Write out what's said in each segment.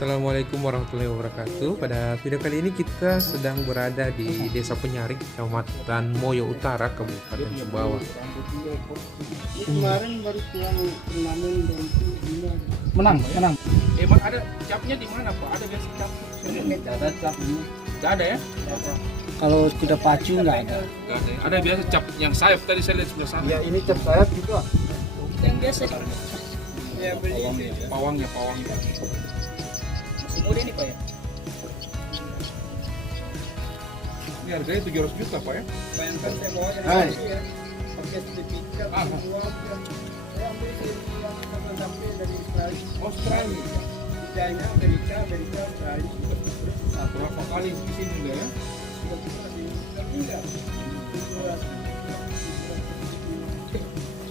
Assalamualaikum warahmatullahi wabarakatuh. Pada video kali ini kita sedang berada di Desa Penyaring, Kecamatan Moyo Utara, Kabupaten Sumbawa. Kemarin baru pulang turnamen dan menang. Emang ada capnya di mana Pak? Ada biasa cap? Ada cap ini. Nggak ada ya? Kalau kuda pacu nggak ada. Nggak ada. Ada biasa cap yang sayap tadi saya lihat sebelah sana. Ya ini cap sayap juga. yang biasa ya beli Pawangnya. masih muda nih Pak ya. Ini harganya 700 juta Pak ya? Bayangkan saya bawa dari Hai. sini ya, pakai sertifikat Ah. semua. Saya ambil dari yang sampai dari Australia. Australia. China, Amerika, Australia. Berapa kali di sini udah ya? Tapi enggak.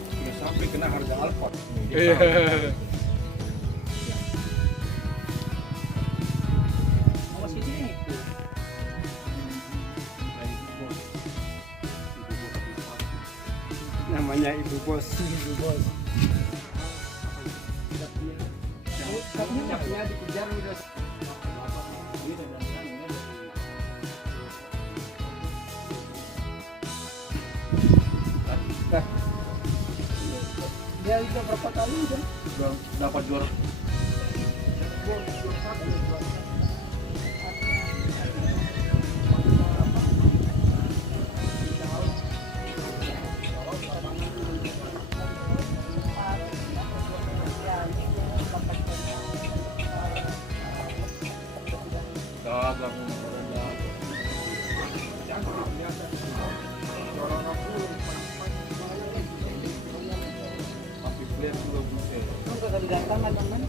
Sudah sampai kena harga Alphard. Awas ini. Namanya Ibu Bos. Capnya dikejar udah. Dia udah berapa kali udah? Sudah dapat juara. Dagang. Tapi lihat juga buset. Enggak datang teman.